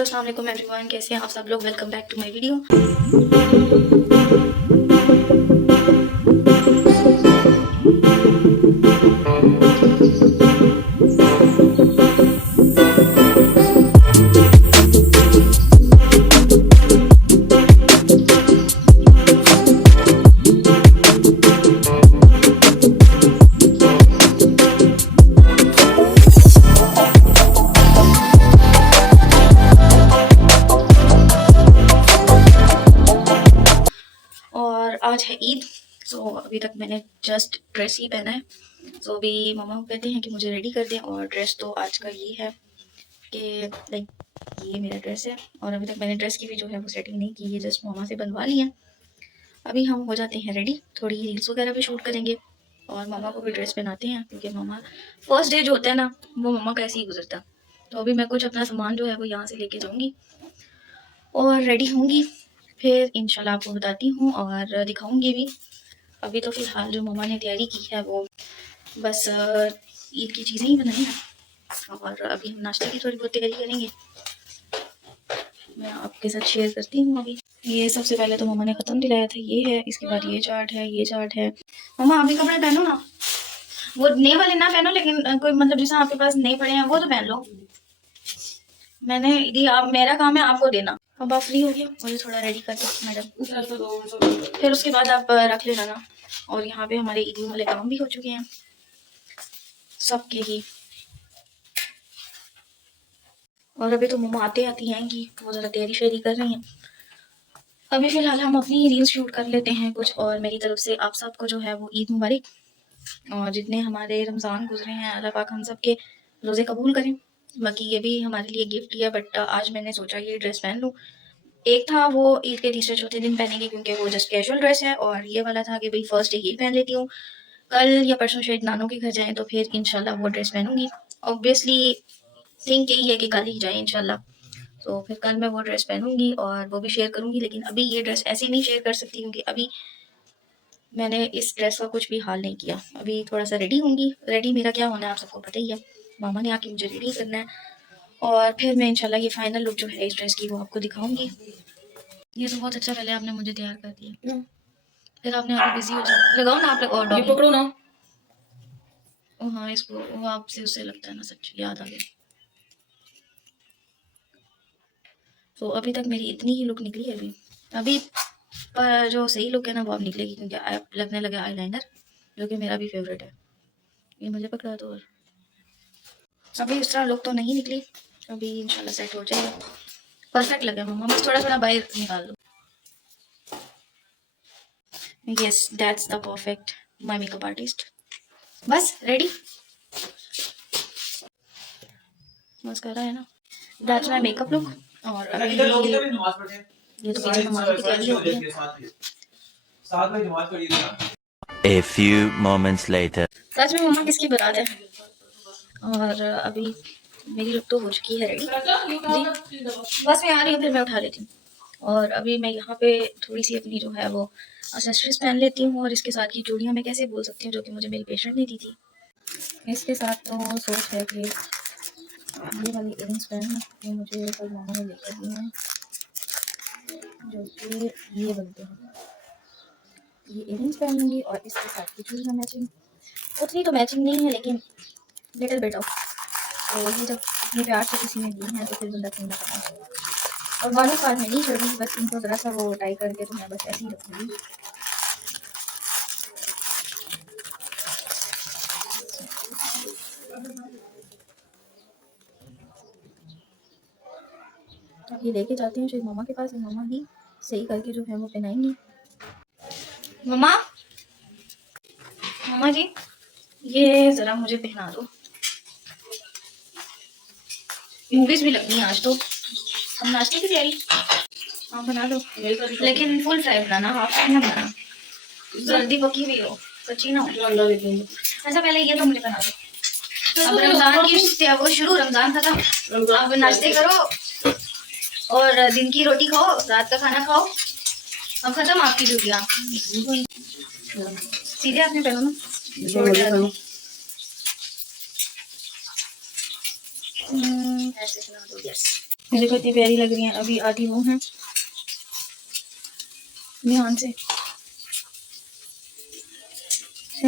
Hello अस्सलाम वालेकुम everyone, कैसे हैं आप सब लोग। Welcome back to my video. और आज है ईद। अभी तक मैंने जस्ट ड्रेस ही पहना है। अभी मम्मा कहते हैं कि मुझे रेडी कर दें, और ड्रेस तो आज का ये है कि लाइक ये मेरा ड्रेस है। और अभी तक मैंने ड्रेस की भी जो है वो सेटिंग नहीं की, ये जस्ट मम्मा से बनवा ली है। अभी हम हो जाते हैं रेडी, थोड़ी रील्स वगैरह भी शूट करेंगे और मम्मा को भी ड्रेस पहनाते हैं, क्योंकि मम्मा फर्स्ट डे जो होता है ना वो मम्मा का ऐसे ही गुजरता है। तो अभी मैं कुछ अपना सामान जो है वो यहाँ से लेके जाऊँगी और रेडी होंगी, फिर इंशाल्लाह आपको बताती हूँ और दिखाऊंगी भी। अभी तो फ़िलहाल जो मम्मा ने तैयारी की है वो बस ईद की चीज़ें ही बनाई हैं, और अभी हम नाश्ते की थोड़ी बहुत तैयारी करेंगे। मैं आपके साथ शेयर करती हूँ। अभी ये सबसे पहले तो मम्मा ने ख़त्म दिलाया था, ये है। इसके बाद ये चार्ट है, ये चार्ट है। मम्मा अभी कपड़े पहनो ना, वो नए वाले ना पहनो, लेकिन कोई मतलब जैसा आपके पास नए पड़े हैं वो तो पहन लो। मैंने दिया, आप मेरा काम है आपको देना। अब आप फ्री हो गए, मुझे थोड़ा रेडी कर दो मैडम, फिर उसके बाद आप रख लेना ना। और यहाँ पे हमारे ईद वाले काम भी हो चुके हैं सबके ही। और अभी तो मम्मा आते आती हैं कि वो ज़रा तैयारी शेरी कर रही हैं। अभी फ़िलहाल हम अपनी रील्स शूट कर लेते हैं कुछ, और मेरी तरफ से आप सबको जो है वो ईद मुबारक। और जितने हमारे रमज़ान गुजरे हैं अल्लाह पाक हम सब के रोज़े कबूल करें। बाकी ये भी हमारे लिए गिफ्ट ही है, बट आज मैंने सोचा ये ड्रेस पहन लूँ। एक था वो ईद के तीसरे चौथे दिन पहनेंगे, क्योंकि वो जस्ट कैजुअल ड्रेस है, और ये वाला था कि भाई फर्स्ट डे ये पहन लेती हूँ, कल या परसों शायद नानों के घर जाएँ तो फिर इंशाल्लाह वो ड्रेस पहनूंगी। ऑब्वियसली थिंक यही है कि कल ही जाए इंशाल्लाह, तो फिर कल मैं वो ड्रेस पहनूंगी और वो भी शेयर करूंगी। लेकिन अभी ये ड्रेस ऐसे नहीं शेयर कर सकती, क्योंकि अभी मैंने इस ड्रेस का कुछ भी हाल नहीं किया। अभी थोड़ा सा रेडी होंगी। रेडी मेरा क्या होना है आप सबको पता ही है, मामा ने आके मुझे रेडी करना है, और फिर मैं इंशाल्लाह ये फाइनल लुक जो है इस ड्रेस की वो आपको दिखाऊंगी। ये तो बहुत अच्छा, पहले आपने मुझे तैयार कर दिया, फिर आपने आगे बिजी हो जाए। लगाओ ना आप लोग, और पकड़ो ना। ओ हाँ, इसको वो आपसे उससे लगता है ना, सच याद आ गया। तो अभी तक मेरी इतनी ही लुक निकली है अभी पर जो सही लुक है ना वो अब निकलेगी, क्योंकि लगने लगा आईलाइनर, जो कि मेरा भी फेवरेट है। ये मुझे पकड़ा तो, और अभी इस तरह लुक तो नहीं निकली, अभी इंशाल्लाह सेट हो जाएगा। परफेक्ट लगा मम्मा, बस थोड़ा थोड़ा बाहर निकाल दो। Yes, that's the perfect my makeup artist. बस रेडी, मस्कारा है ना, दैट्स माय मेकअप लुक। और अभी ये तो पीछे नमाज़ों की तैयारी हो गई है। A few moments later. सच में मम्मा किसकी बारात है। और अभी मेरी लुक तो हो चुकी है रेडी जी, बस मैं आ रही हूँ, फिर मैं उठा लेती हूँ। और अभी मैं यहाँ पे थोड़ी सी अपनी जो है वो एक्सेसरीज पहन लेती हूँ, और इसके साथ की चूड़ियाँ मैं कैसे बोल सकती हूँ, जो कि मुझे मेरी पेशेंट ने दी थी। इसके साथ तो सोच है कि ये वाली इयरिंग्स पहनना, ये मुझे कल मामा ने लेकर दी हैं, जो कि ये बनते हैं। ये इयरिंग्स पहनूंगी और इसके साथ की चूड़ियाँ मैचिंग, उतनी तो मैचिंग नहीं है लेकिन लिटिल बिट ऑफ। तो ये जब ये प्यार से किसी ने दी हैं तो फिर बंदा क्यों ना करना। और बालों का मैं नहीं छोड़ूंगी, बस इनको ज़रा सा वो टाई करके तो मैं बस ऐसे ही रखूँगी। अब ये लेके जाते हैं शायद मम्मा के पास, मम्मा ही सही करके जो है वो पहनाएंगी। मम्मा, मम्मा जी ये ज़रा मुझे पहना दो। मूवीज़ भी लगनी है आज तो, हम नाश्ते की तैयारी हाँ बना दो, लेकिन फुल फ्राई बनाना, हाफ फ्राई ना बनाना, जल्दी पकी हुई हो, कच्ची ना हो। अच्छा पहले ये तो मुझे बना दो। अब रमज़ान की वो शुरू, रमज़ान खत्म, अब नाश्ते करो और दिन की रोटी खाओ, रात का खाना खाओ, अब खत्म आपकी ड्यूटियाँ। सीधे आपने पहनो ना, ऐसे बना दो। यस, मुझे तो इतनी प्यारी लग रही है। अभी आधी वो हैं ध्यान से।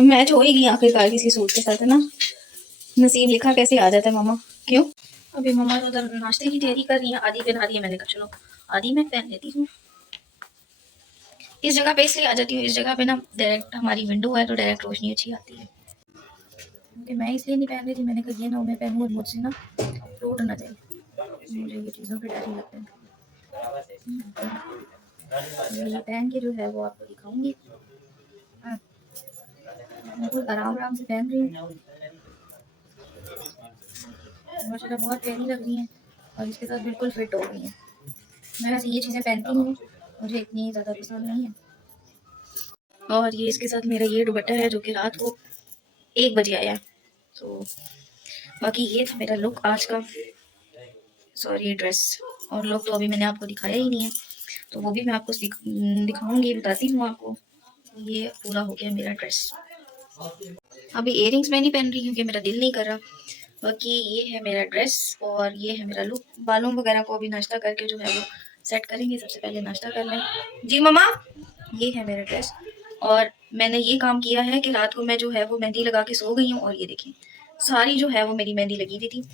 मैच हो ही गई आखिरकार किसी सूट के साथ, है ना। नसीब लिखा कैसे आ जाता है मामा। क्यों? अभी मामा तो उधर नाश्ते की तैयारी कर रही है। आधी पहना रही है, मैंने कहा चलो आधी मैं पहन लेती हूँ। इस जगह पे इसलिए आ जाती हूँ, इस जगह पे ना डायरेक्ट हमारी विंडो है तो डायरेक्ट रोशनी अच्छी आती है। क्योंकि मैं इसलिए नहीं पहन रही थी, मैंने कहा ये ना मैं पहनूँ और मुझसे ना टूट ना जाए, मुझे ये चीज़ों पे डर ही लगता है। ये पहन के जो है वो आपको दिखाऊंगी। हाँ, बिल्कुल आराम आराम से पहन रही हूँ, माशाल्लाह बहुत प्यारी लग रही है और इसके साथ बिल्कुल फिट हो गई है। मैं वैसे ये चीज़ें पहनती हूँ, मुझे इतनी ज़्यादा पसंद नहीं है। और ये इसके साथ मेरा ये दुपट्टा है जो कि रात को 1 बजे आया। तो बाकी ये था मेरा लुक आज का, सॉरी ड्रेस। और लुक तो अभी मैंने आपको दिखाया ही नहीं है, तो वो भी मैं आपको दिखाऊंगी, बताती हूँ आपको। ये पूरा हो गया मेरा ड्रेस। अभी इयररिंग्स मैं नहीं पहन रही क्योंकि मेरा दिल नहीं कर रहा। बाकी ये है मेरा ड्रेस और ये है मेरा लुक। बालों वगैरह को अभी नाश्ता करके जो है वो सेट करेंगे। सबसे पहले नाश्ता कर लें। जी मम्मा, ये है मेरा ड्रेस। और मैंने ये काम किया है कि रात को मैं जो है वो मेहंदी लगा के सो गई हूँ। और ये देखिए सारी जो है वो मेरी मेहंदी लगी हुई थी,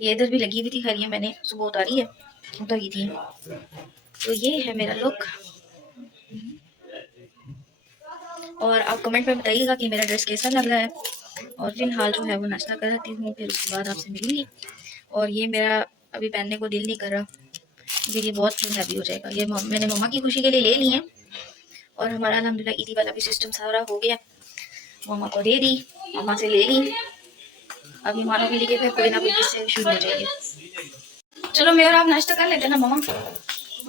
ये इधर भी लगी हुई थी। खैर ये मैंने सुबह उतारी है, उतारी थी। तो ये है मेरा लुक। और आप कमेंट में बताइएगा कि मेरा ड्रेस कैसा लग रहा है। और फिलहाल जो है वो नाश्ता कराती हूँ, फिर उसके बाद आपसे मिलूंगी। और ये मेरा अभी पहनने को दिल नहीं कर रहा क्योंकि ये बहुत हैवी हो जाएगा। ये मैंने मम्मा की खुशी के लिए ले ली है। और हमारा अल्हम्दुलिल्लाह ईदी वाला भी सिस्टम सारा हो गया, मम्मा को दे दी, मम्मा से ले ली। अभी मानो के लिए फिर कोई ना कोई किससे शुरू हो जाएगी। चलो मैं और आप नाश्ता कर लेते हैं ना मम्मा।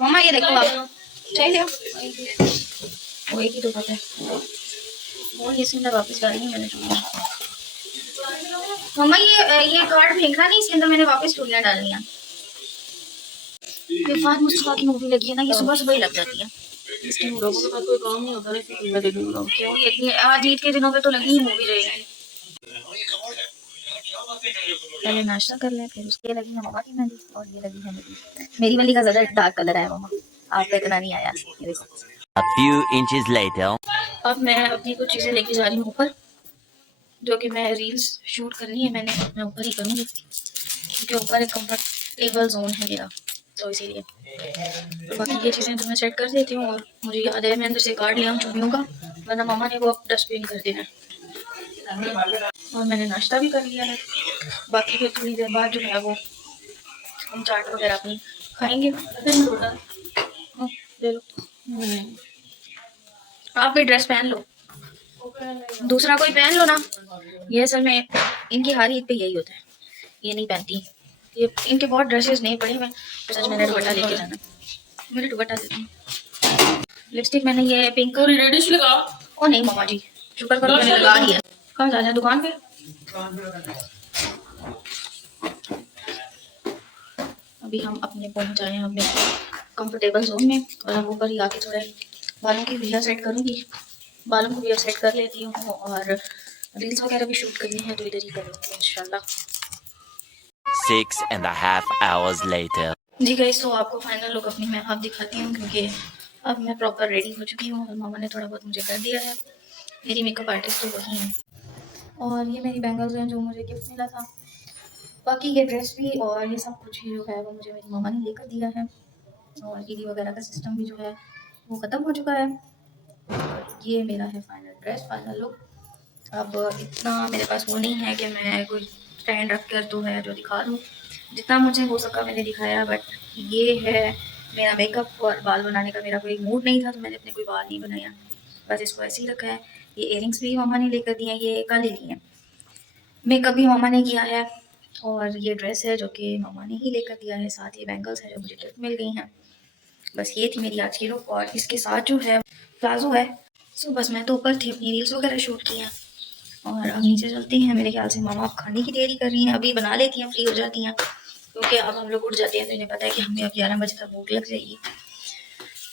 मम्मा ये देखो आप चाहिए वो एक ही तो पता है वो ये सिंदा वापस डाली है मैंने चूड़ियाँ। मम्मा ये कार्ड फेंकना नहीं, इसके अंदर मैंने वापस चूड़ियाँ डालनी है। फात मुस्तफा की मूवी लगी है ना, ये सुबह सुबह ही लग जाती है। इसकी लोगों के पास कोई काम नहीं होता ना, क्यों इतनी आज ईद के दिनों पे तो लगी ही मूवी रहेगी। पहले नाश्ता कर लें, फिर उसके लगी है मम्मा की मेहंदी और ये लगी है मेरी वाली का ज्यादा डार्क कलर है मम्मा, आपका इतना नहीं आया। ये देखो A few inches later. अब मैं अपनी कुछ चीजें लेके जा रही हूँ ऊपर, जो कि मैं रील्स शूट करनी है मैंने, मैं ऊपर ही करूँगी क्योंकि ऊपर एक कंफर्टेबल जोन है मेरा, तो इसीलिए। तो बाकी ये चीज़ें तो मैं सेट कर देती हूँ। और मुझे याद है मैं अंदर से कार्ड लिया हूँ चूड़ियों का, वरना मामा ने वो डस्टबिन कर देना। और मैंने नाश्ता भी कर लिया है। बाकी फिर थोड़ी देर बाद जो है वो हम चाट वगैरह अपनी खाएंगे। ले लो आप भी ड्रेस पहन लो, दूसरा कोई पहन लो ना। ये असल में इनकी हर ईद पे यही होता है, ये नहीं पहनती। ये इनके बहुत ड्रेसेस नहीं पड़े हुए, तो सच मैंने दुपट्टा लेके जाना। मेरे दुपट्टा देती हूँ। लिपस्टिक मैंने ये पिंक रेडिश लगा। ओ नहीं मामा जी, शुक्र करो मैंने लगा लिया। कहाँ जाना है दुकान पे? अभी हम अपने पहुंच आए हैं अपने कंफर्टेबल जोन में और हम ऊपर ही आके थोड़े बालों की वीडियो सेट करूँगी, बालों को भी सेट कर लेती हूँ और रील्स वगैरह भी शूट करनी है तो इधर ही करूँगी इंशाल्लाह। 6.5 hours later. जी गाइस, तो आपको फाइनल लुक अपनी मैं आप दिखाती हूँ क्योंकि अब मैं प्रॉपर रेडी हो चुकी हूँ और मामा ने थोड़ा बहुत मुझे कर दिया है। मेरी मेकअप आर्टिस्ट तो वही है। और ये मेरी बैंगल्स हैं जो मुझे गिफ्ट मिला था। बाकी ये ड्रेस भी और ये सब कुछ ही जो है वो मुझे मेरी मामा ने लेकर दिया है। और ईदी वगैरह का सिस्टम भी जो है वो ख़त्म हो चुका है। ये मेरा है फाइनल ड्रेस, फाइनल लुक। अब इतना मेरे पास वो नहीं है कि मैं कोई स्टैंड रख कर तो है जो दिखा दूँ, जितना मुझे हो सका मैंने दिखाया। बट ये है मेरा मेकअप और बाल बनाने का मेरा कोई मूड नहीं था तो मैंने अपने कोई बाल नहीं बनाया, बस इसको ऐसे ही रखा है। ये इयररिंग्स भी मामा ने लेकर दिए हैं, ये कल ही लिए हैं। मेकअप भी मामा ने किया है और ये ड्रेस है जो कि मामा ने ही लेकर दिया है। साथ ये बैंगल्स है जो मुझे गिफ्ट मिल गई हैं। बस ये थी मेरी आज की लुक और इसके साथ जो है प्लाजो है। सो बस मैं तो ऊपर थी, अपनी रील्स वगैरह शूट की हैं और अब नीचे चलते हैं। मेरे ख्याल से मामा अब खाने की तैयारी कर रही हैं, अभी बना लेती हैं, फ्री हो जाती हैं क्योंकि अब हम लोग उठ जाते हैं तो इन्हें पता है कि हमें अब 11 बजे तक भूख लग जाएगी।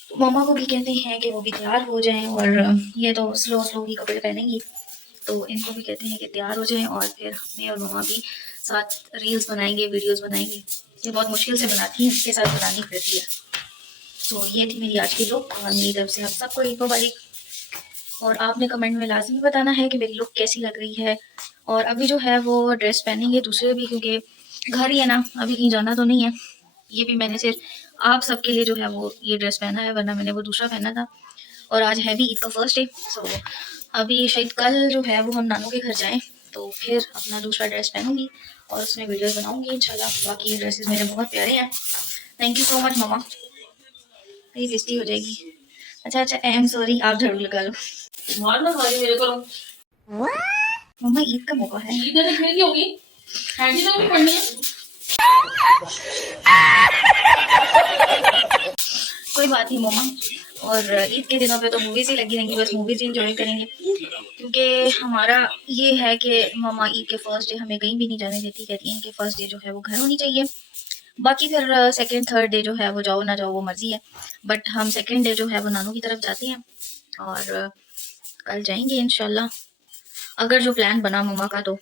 तो मामा को भी कहते हैं कि वो भी तैयार हो जाएं और ये तो स्लो स्लो ही कपड़े पहनेंगी तो इनको भी कहते हैं कि तैयार हो जाएं और फिर मैं और मामा भी साथ रील्स बनाएंगे, वीडियोस बनाएंगे। ये बहुत मुश्किल से बनाती हैं, इसके साथ बनानी पड़ती है। तो ये थी मेरी आज की लुक और मेरी तरफ से आप सबको ईद मुबारक। और आपने कमेंट में लाजमी बताना है कि मेरी लुक कैसी लग रही है। और अभी जो है वो ड्रेस पहनेंगे दूसरे भी, क्योंकि घर ही है ना, अभी कहीं जाना तो नहीं है। ये भी मैंने सिर्फ आप सबके लिए जो है वो ये ड्रेस पहना है, वरना मैंने वो दूसरा पहना था। और आज है भी ईद का फर्स्ट डे, सो अभी शायद कल जो है वो हम नानू के घर जाएं, तो फिर अपना दूसरा ड्रेस पहनूंगी और उसमें वीडियोस बनाऊंगी इंशाल्लाह। बाकी ये ड्रेसेस मेरे बहुत प्यारे हैं। थैंक यू सो मच मम्मा। मेरी बेइज्जती हो जाएगी। अच्छा अच्छा, आई एम सॉरी, आप झाड़ू लगा लो। मार ना खाली मेरे को। मम्मा ईद का मौका है। ईद ने खेल होगी, हैंडी ना भी पढ़नी है। कोई बात नहीं मम्मा। और ईद के दिनों पे तो मूवीज ही लगी रहेंगी, बस मूवीज ही इंजॉय करेंगे, क्योंकि हमारा ये है कि मम्मा ईद के फर्स्ट डे हमें कहीं भी नहीं जाने देती। कहती हैं कि फर्स्ट डे जो है वो घर होनी चाहिए, बाकी फिर सेकंड थर्ड डे जो है वो जाओ ना जाओ वो मर्जी है। बट हम सेकंड डे जो है वो नानू की तरफ जाते हैं और कल जाएंगे इंशाल्लाह, अगर जो प्लान बना मम्मा का तो,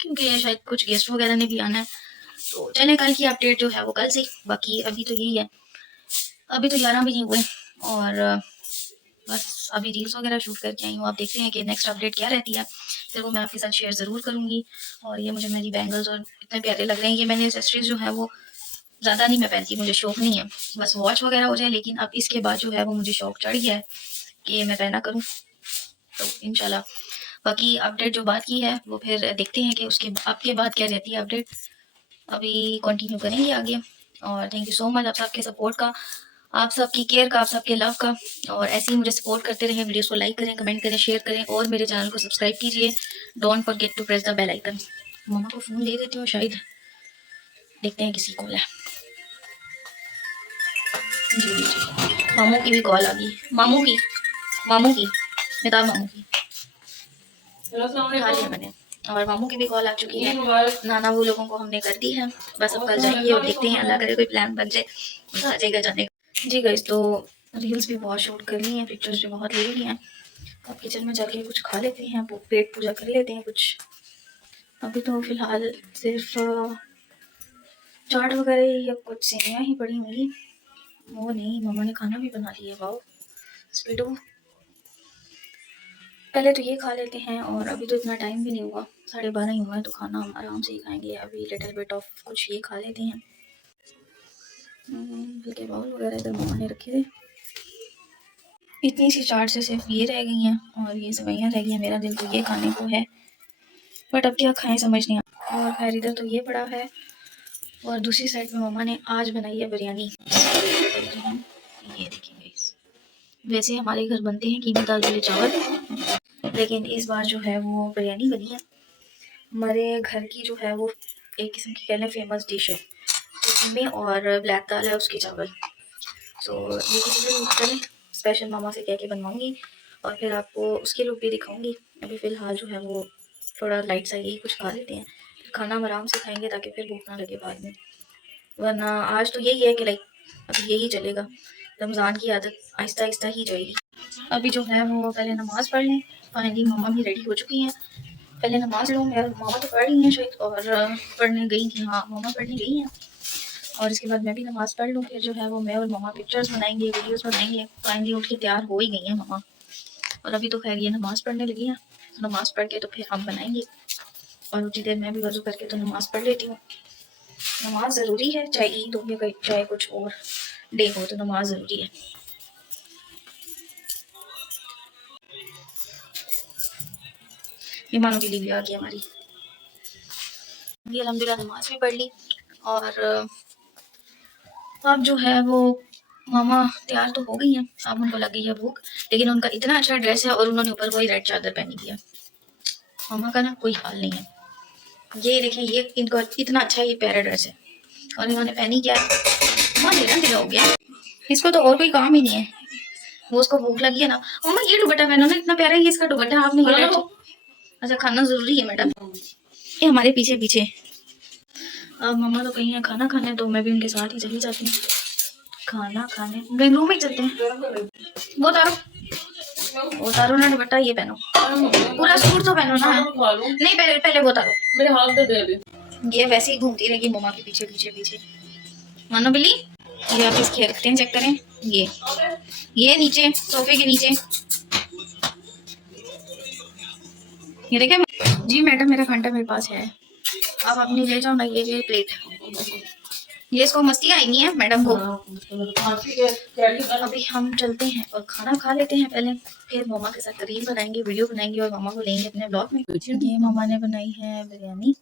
क्योंकि शायद कुछ गेस्ट वगैरह ने भी आना है। तो चले कल की अपडेट जो है वो कल से। बाकी अभी तो यही है, अभी तो 11 भी नहीं हुए और बस अभी रील्स वगैरह शूट करके आई हूँ। आप देखते हैं कि नेक्स्ट अपडेट क्या रहती है, फिर वो मैं आपके साथ शेयर ज़रूर करूँगी। और ये मुझे मेरी बैंगल्स और इतने प्यारे लग रहे हैं। ये मैंने एक्सेसरीज जो है वो ज़्यादा नहीं मैं पहनती, मुझे शौक नहीं है, बस वॉच वगैरह हो जाए। लेकिन अब इसके बाद जो है वो मुझे शौक चढ़ गया है कि मैं पहना करूँ, तो इंशाल्लाह बाकी अपडेट जो बात की है वो फिर देखते हैं कि उसके आपके बाद क्या रहती है अपडेट। अभी कंटिन्यू करेंगे आगे। और थैंक यू सो मच आप सबके सपोर्ट का, आप सबकी केयर का, आप सबके लव का। और ऐसे ही मुझे सपोर्ट करते रहें, वीडियोस को लाइक करें, कमेंट करें, शेयर करें और मेरे चैनल को सब्सक्राइब कीजिए। Don't forget to press the bell icon. मम्मा को फ़ोन दे देती हूँ, शायद देखते हैं किसी कॉल है। जी जी जी, मामू की भी कॉल आ गई। मामू की बता, मामू की खा लिया मैंने और मामू की भी कॉल आ चुकी है। नाना वो लोगों को हमने कर दी है, बस अब कल जाएंगे और देखते हैं, अल्लाह करे कोई प्लान बन जाए, आ जाएगा जाने का। जी गाइस, तो रील्स भी बहुत शूट कर ली हैं, पिक्चर्स भी बहुत ले ली हैं। अब किचन में जाके कुछ खा लेते हैं, पेट पूजा कर लेते हैं कुछ। अभी तो फिलहाल सिर्फ चाट वगैरह या कुछ सेवियाँ ही पड़ी होंगी। वो नहीं, मम्मा ने खाना भी बना लिया। वाओ स्पीडो। पहले तो ये खा लेते हैं और अभी तो इतना टाइम भी नहीं हुआ, 12:30 ही हुआ है, तो खाना हम आराम से ही खाएंगे। अभी लिटिल बिट ऑफ कुछ ये खा लेते हैं। हल्के बाउल वगैरह इधर मम्मा ने रखे थे। इतनी सी चाट से सिर्फ ये रह गई हैं और ये सवैयाँ रह गई हैं। मेरा दिल तो ये खाने को है, बट अब क्या खाएं समझ नहीं आता। और खैर इधर तो ये पड़ा है और दूसरी साइड में मम्मा ने आज बनाई है बिरयानी। ये देखिए गाइस, वैसे हमारे घर बनते हैं कीमा दाल वाले चावल, लेकिन इस बार जो है वो बिरयानी बनी है। हमारे घर की जो है वो एक किस्म की कहने फेमस डिश है, कीमे और ब्लैक दाल है उसके चावल। तो ये चले स्पेशल मामा से कह के बनवाऊँगी और फिर आपको उसकी लुक भी दिखाऊँगी। अभी फ़िलहाल जो है वो थोड़ा लाइट सा यही कुछ खा लेते हैं, फिर खाना हम आराम से खाएंगे ताकि फिर भूख ना लगे बाद में। वरना आज तो यही है कि लाइक अभी यही चलेगा, रमज़ान की आदत आहिस्ता आहिस्ता ही जाएगी। अभी जो है वो पहले नमाज़ पढ़ लें। फाइनली मम्मा भी रेडी हो चुकी हैं, पहले नमाज़ लूँ। मेरा मामा तो पढ़ रही हैं शायद और पढ़ने गई थी, हाँ मामा पढ़ने गई हैं। और इसके बाद मैं भी नमाज़ पढ़ लूँ, फिर जो है वो मैं और मम्मा पिक्चर्स बनाएंगे, वीडियोस बनाएंगे। फाइनली उठ के तैयार हो ही गई हैं मम्मा, और अभी तो खैर ये नमाज़ पढ़ने लगी हैं। तो नमाज़ पढ़ के तो फिर हम बनाएंगे और उसी देर मैं भी वज़ू करके तो नमाज़ पढ़ लेती हूँ। नमाज ज़रूरी है, चाहे ईद हो या चाहे कुछ और डे हो, तो नमाज ज़रूरी है। मेहमानों की लीव आ गई हमारी। अभी अल्हम्दुलिल्लाह नमाज भी पढ़ ली और अब जो है वो मामा तैयार तो हो गई हैं। अब उनको लगी है भूख, लेकिन उनका इतना अच्छा ड्रेस है और उन्होंने ऊपर वही रेड चादर पहनी हुई है। मामा का ना कोई हाल नहीं है। ये देखें, ये इनको इतना अच्छा ये प्यारा ड्रेस है और इन्होंने पहनी क्या है, माँ तेरा हो गया। इसको तो और कोई काम ही नहीं है, वो उसको भूख लगी है ना। मम्मा ये दुपट्टा पहनो ना, इतना प्यारा है इसका दुपट्टा, आपने ये रेड। अच्छा खाना जरूरी है मैडम, ये हमारे पीछे पीछे। अब मम्मा तो कहीं है खाना खाने, तो मैं भी उनके साथ ही चली जाती हूँ खाना खाने। बेंगलुरु में ही चलते हैं। वो उतारो ना दुपट्टा, ये पहनो, पूरा सूट तो पहनो ना। नहीं पहले पहले वो उतारो। मेरे हाथ दे दे अभी। ये वैसे ही घूमती रहेगी मम्मा के पीछे पीछे पीछे। मानो बिल्ली, ये आप इसके रखते हैं, चेक करें। ये नीचे सोफे के नीचे, ये देखें। जी मैडम, मेरा घंटा मेरे पास है, आप अपनी ले जाओ ना। ये प्लेट, ये इसको मस्ती आएंगी है मैडम को। अभी हम चलते हैं और खाना खा लेते हैं पहले, फिर मम्मा के साथ रील बनाएंगे, वीडियो बनाएंगे और मम्मा को लेंगे अपने ब्लॉग में। ये मम्मा ने बनाई है बिरयानी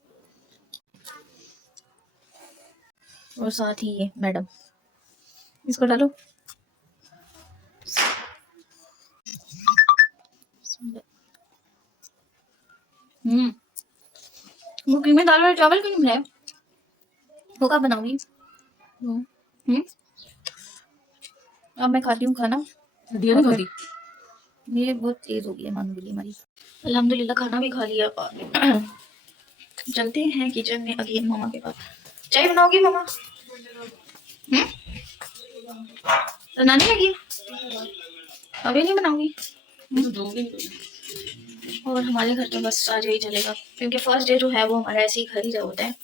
और साथ ही ये मैडम, इसको डालो। वो कीमे दाल वाले चावल क्यों नहीं बनाए? वो कब बनाऊंगी? हम्म, अब मैं खाती हूँ खाना। ये बहुत तेज हो गई है मानो बिल्ली हमारी। अल्हम्दुलिल्लाह खाना भी खा लिया और चलते हैं किचन में अगेन मम्मा के पास। चाय बनाओगी मम्मा? बनाने लगी? अभी नहीं बनाऊंगी? और हमारे घर तो बस आज यही चलेगा, क्योंकि फर्स्ट डे जो है वो हमारा ऐसे ही घर ही होता है,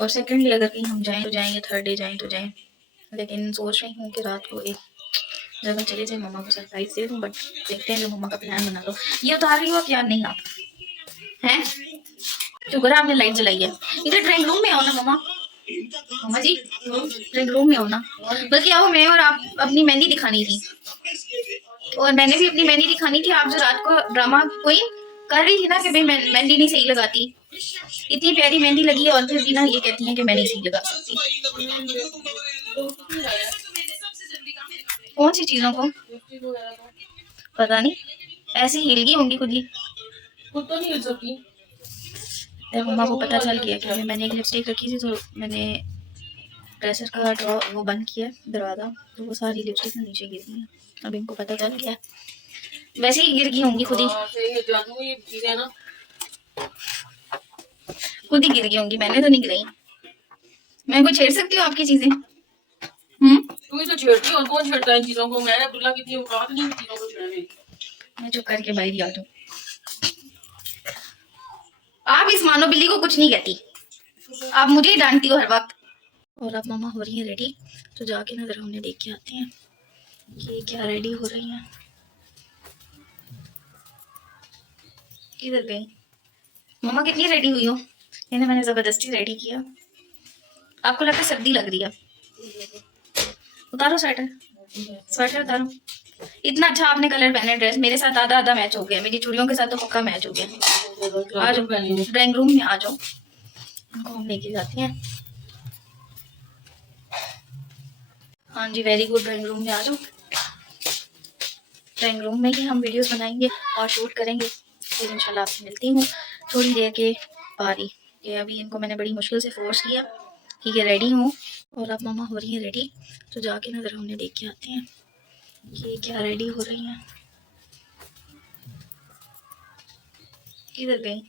और सेकंड डे अगर कहीं हम जाएं तो जाएंगे, थर्ड डे जाएं तो जाएं। लेकिन सोच रही हूँ कि रात को एक जगह चले जाए, मम्मा को सरप्राइज दे दूँ, बट देखते हैं, जो मम्मा का प्लान बना दो। ये उतार रही हो क्या? नहीं आप हैं? शुक्र है आपने लाइट जलाई है। इधर ड्राइंग रूम में आओ ना मम्मा। मम्मा जी ड्राइंग रूम में आओ ना। बल्कि आओ, मैं और आप अपनी मेहंदी दिखानी थी, और मैंने भी अपनी मेहंदी दिखानी थी। आप जो रात को ड्रामा कोई कर रही थी ना कि भाई मेहंदी नहीं सही लगाती, इतनी प्यारी मेहंदी लगी है और फिर भी ना ये कहती हैं कि मैं नहीं सही लगा सकती। कौन सी चीजों को? पता नहीं, ऐसे ही हिल गई होंगी खुद ही। खुद तो नहीं हिल सकती। मम्मा को पता चल गया कि मैंने एक लिपस्टिक रखी थी, तो मैंने ड्रेसर का ड्रॉ वो बंद किया दरवाज़ा, तो वो सारी लिपस्टिक नीचे गिर गई। अब इनको पता चल गया, वैसे ही गिर गई होंगी खुद ही। खुद ही गिर गई होंगी, मैंने तो नहीं गिराई। मैं कोई छेड़ सकती हूँ आपकी चीजें? तू ही तो छेड़ती, और कौन छेड़ता है इन चीजों को? मैंने अब्दुल्ला की औकात नहीं चीजों को छेड़ने। मैं चुप करके बाहर आ जाऊँ। आप इस मानो बिल्ली को कुछ नहीं कहती, आप मुझे ही डांटती हो हर वक्त। और अब मम्मा हो रही है रेडी, तो जाके ना जरा उन्हें देख के आते हैं कि क्या रेडी हो रही हैं। किधर गई मम्मा? कितनी रेडी हुई हो? इन्हें मैंने जबरदस्ती रेडी किया। आपको लगता है सर्दी लग रही है? उतारो स्वेटर, स्वेटर उतारो। इतना अच्छा आपने कलर पहने, ड्रेस मेरे साथ आधा आधा मैच हो गया, मेरी चूड़ियों के साथ तो पक्का मैच हो गया। आ जाओ ड्राइंग रूम में, आ जाओ, इनको हम लेके जाते हैं। हाँ जी, वेरी गुड, ड्राइंग रूम में आ जाओ। ड्राइंग रूम में ही हम वीडियोस बनाएंगे और शूट करेंगे, फिर इंशाल्लाह आपसे मिलती हूँ थोड़ी देर के बाद ही। कि अभी इनको मैंने बड़ी मुश्किल से फोर्स किया कि ये रेडी हूँ, और अब मम्मा हो रही है रेडी, तो जाके ना जरा उन्हें देख के आते हैं कि क्या रेडी हो रही हैं। किधर गई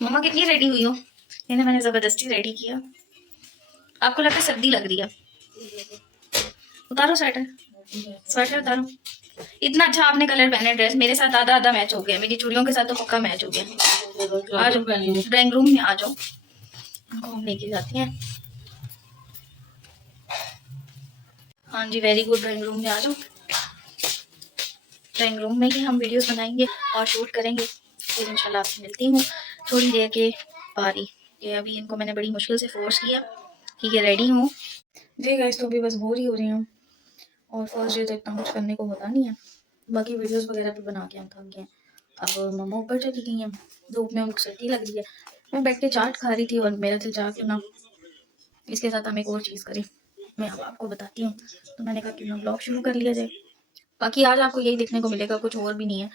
मम्मा? कितनी रेडी हुई हो? इन्हें मैंने जबरदस्ती रेडी किया। आपको लगता है सर्दी लग रही है? उतारो स्वेटर, स्वेटर उतारो। इतना अच्छा आपने कलर पहने, ड्रेस मेरे साथ आधा आधा मैच हो गया, मेरी चूड़ियों के साथ तो पक्का मैच हो गया। आ जाओ ड्राइंग रूम में, आ जाओ, इनको हम लेके जाते हैं। हाँ जी, वेरी गुड, ड्राइंग रूम में आ जाओ। ड्राइंग रूम में ही हम वीडियोस बनाएंगे और शूट करेंगे, फिर इंशाल्लाह आपसे मिलती हूँ थोड़ी देर के बाद ही। कि अभी इनको मैंने बड़ी मुश्किल से फोर्स किया कि ये रेडी हूँ। जी गाइस, तो अभी बस बोर ही हो रही हूँ, और फर्स्ट डे तो इतना कुछ करने को होता नहीं है। बाकी वीडियोस वगैरह भी बना के हम थक गए। अब मम्मा ऊपर चली गई हैं, धूप में उनको सर्दी लग रही है। मैं बैठ के चाट खा रही थी और मेरा दिल चाह क्यों ना इसके साथ हम एक और चीज़ करें, मैं अब आपको बताती हूँ। तो मैंने कहा क्यों ना ब्लॉग शुरू कर लिया जाए। बाकी आज आपको यही देखने को मिलेगा, कुछ और भी नहीं है।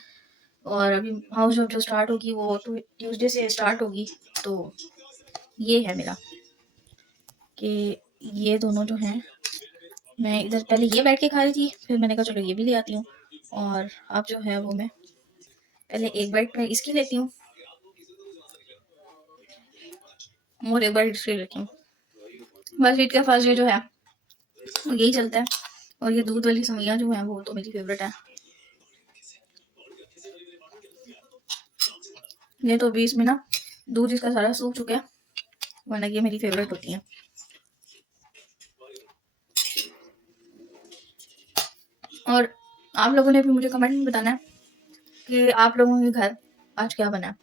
और अभी हाउस जॉब जो स्टार्ट होगी वो ट्यूसडे से स्टार्ट होगी। तो ये है मेरा कि ये दोनों जो हैं, मैं इधर पहले ये बैठ के खा रही थी, फिर मैंने कहा चलो ये भी ले आती हूँ, और अब जो है वो मैं पहले एक बाइट में इसकी लेती हूँ और एक बाइट इसकी लेती हूँ। बस ईद का फर्स्ट डे जो है वो यही चलता है। और ये दूध वाली सवैयाँ जो हैं वो तो मेरी फेवरेट है। ये तो अभी इसमें ना दूध इसका सारा सूख चुका है, वरना ये मेरी फेवरेट होती हैं। और आप लोगों ने भी मुझे कमेंट में बताना है कि आप लोगों के घर आज क्या बना है,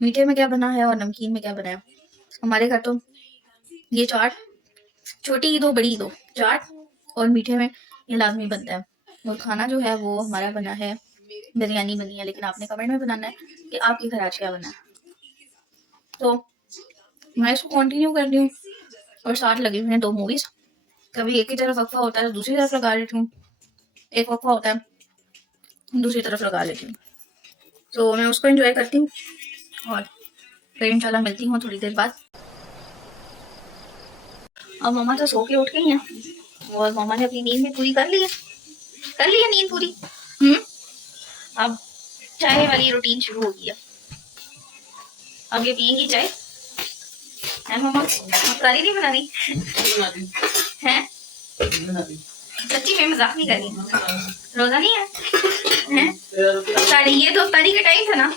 मीठे में क्या बना है और नमकीन में क्या बना है। हमारे घर तो ये चाट, छोटी ईद हो बड़ी ईद हो, चाट और मीठे में ये लाजमी बनता है। और खाना जो है वो हमारा बना है, बिरयानी बनी है, लेकिन आपने कमेंट में बताना है कि आपके घर आज क्या बना है। तो मैं इसको कंटिन्यू कर रही हूँ और साथ लगी हुई हैं 2 मूवीज। कभी एक ही तरफ वक्फा होता है तो दूसरी तरफ लगा लेती हूँ, एक वक्फा होता है दूसरी तरफ लगा लेती हूँ। तो मैं उसको एंजॉय करती हूँ और फिर इंशाल्लाह मिलती हूँ थोड़ी देर बाद। अब मम्मा तो सो के उठ गई हैं और मम्मा ने अपनी नींद भी पूरी कर ली है नींद पूरी। अब चाय वाली रूटीन शुरू हो गई है। अब ये पियेंगी चाय है मम्मा? अफ्तारी नहीं बनानी है? सच्ची में मजाक नहीं कर रही, रोजा नहीं है? अफ्तारी, ये तो अफ्तारी का टाइम था ना।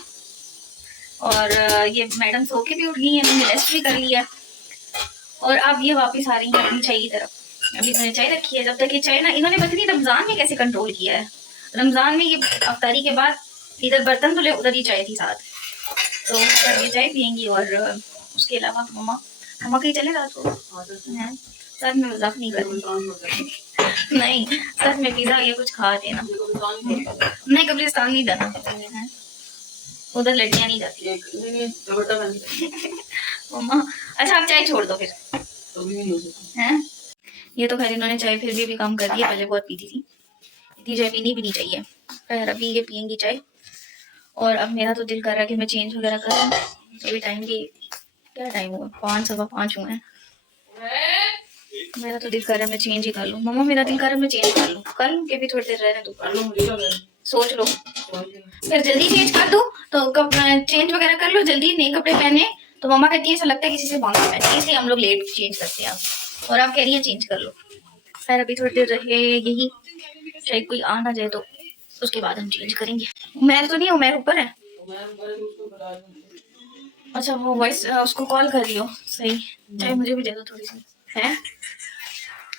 और ये मैडम सो के भी उठ गई है, मैंने रेस्ट भी कर लिया और अब ये वापस आ रही है अपनी चाय की तरफ। अभी मैंने चाय रखी है, जब तक ये चाय ना, इन्होंने पता नहीं रमजान में कैसे कंट्रोल किया है। रमजान में ये अफ्तारी के बाद इधर बर्तन धुले उधर ही चाय थी साथ, तो ये चाय पियेंगी। और उसके अलावा मम्मा कहीं चले रात को हैं? सच में मजाक नहीं कर रही नहीं, सच में पिज्जा ये कुछ खा देना। नहीं, कब्रिस्तान नहीं जाना है, उधर लड़कियां नहीं जाती मम्मा। अच्छा आप चाय छोड़ दो फिर हैं? ये तो खैर इन्होंने चाय फिर भी काम कर दिया, पहले बहुत पीती थी, इतनी चाय पीनी भी नहीं चाहिए। खैर अभी ये पियेंगी चाय और अब मेरा तो दिल कर रहा है कि मैं चेंज वगैरह करूँ। अभी टाइम भी क्या टाइम हुआ, 5 सवा 5 हुए हैं। मेरा तो दिल कर रहा है मैं चेंज ही कर लूँ। मम्मा मेरा दिल कर रहा है मैं चेंज कर लूँ कि भी थोड़ी देर रहने दो, सोच लो फिर जल्दी चेंज कर दो तो चेंज वगैरह कर लो जल्दी। नए कपड़े पहने तो मम्मा कहती है ऐसा लगता है किसी से मांग पहने, इसलिए हम लोग लेट चेंज करते हैं और आप कह रही हैं चेंज कर लो। खैर अभी थोड़ी देर रहे यही, शायद कोई आ ना जाए तो उसके बाद हम चेंज करेंगे। मैं तो नहीं हूँ, मैं ऊपर है। अच्छा वो वॉइस उसको कॉल कर रही हो, सही। चाय मुझे भी दे दो थोड़ी सी है,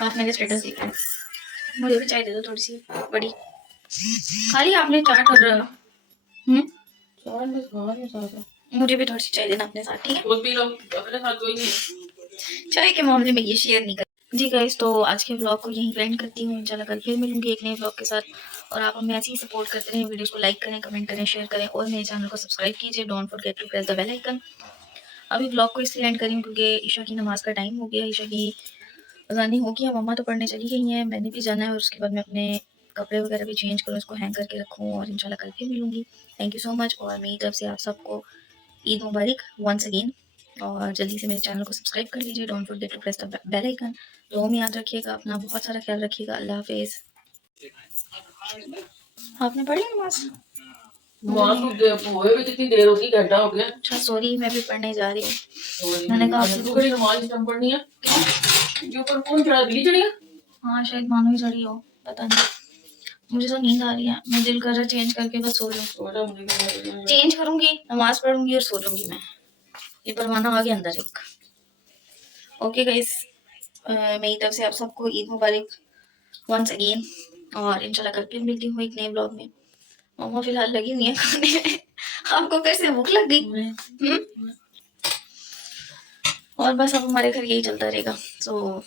आप मेरे स्टेटस देख लो, मुझे भी चाय दे दो थोड़ी सी बड़ी। खाली आपने चाट और मुझे भी थोड़ी सी चाय देना अपने साथ, ठीक है? चाय के मामले में ये शेयर नहीं कर। जी गाइस, तो आज के ब्लॉग को यहीं एंड करती हूँ। इंशाल्लाह कल फिर मिलूंगी एक नए ब्लॉग के साथ और आप हमें ऐसे ही सपोर्ट करते रहें। वीडियोस को लाइक करें, कमेंट करें, शेयर करें और मेरे चैनल को सब्सक्राइब कीजिए। Don't forget to press the bell icon. अभी ब्लॉग को इसलिए एंड करें क्योंकि ईशा की नमाज का टाइम हो गया, ईशा की अज़ानी हो गया, मम्मा तो पढ़ने चली गई हैं, मैंने भी जाना है और उसके बाद मैं अपने कपड़े वगैरह भी चेंज करूँ, इसको हैंग करके रखूँ और इंशाल्लाह कल फिर मिलूंगी। थैंक यू सो मच और मेरी तरफ से आप सबको ईद मुबारक वंस अगेन। और जल्दी से मेरे चैनल को सब्सक्राइब कर लीजिए। Don't forget to press the bell icon. तो में याद रखिएगा, अपना बहुत सारा ख्याल रखिएगा। अल्लाह हाफिज़। आपने पढ़ ली नमाज? कितनी देर होगी, घंटा हो गया। अच्छा सॉरी, मैं भी पढ़ने जा रही हूँ। मैंने कहा आपसे नमाज पढ़नी है जो ऊपर कौन चढ़ा, बिल्ली चढ़ी है? हाँ शायद मानो ही चढ़ी हो, पता नहीं, मुझे तो नींद आ रही है, मैं दिल कर रहा है चेंज करके बस सो जाऊँ। चेंज करूंगी, नमाज पढ़ूंगी और सो जाऊंगी मैं। ये परवाना आ गया अंदर एक। ओके गाइस, मेरी तरफ से आप सबको ईद मुबारक वंस अगेन और इंशाल्लाह कल फिर मिलती हूँ एक नए ब्लॉग में। मम्मा फिलहाल लगी हुई है खाने में। आपको कैसे भूख लग गई? और बस अब हमारे घर यही चलता रहेगा। तो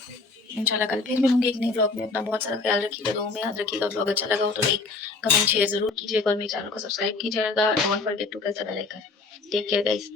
इंशाल्लाह कल फिर मिलूंगी एक नए ब्लॉग में। अपना बहुत सारा ख्याल रखिएगा, दुआ में याद रखिएगा। ब्लॉग अच्छा लगा हो तो लाइक कमेंट शेयर जरूर कीजिएगा और मेरे चैनल को सब्सक्राइब कीजिएगा। Don't forget to press the bell icon. Take care guys.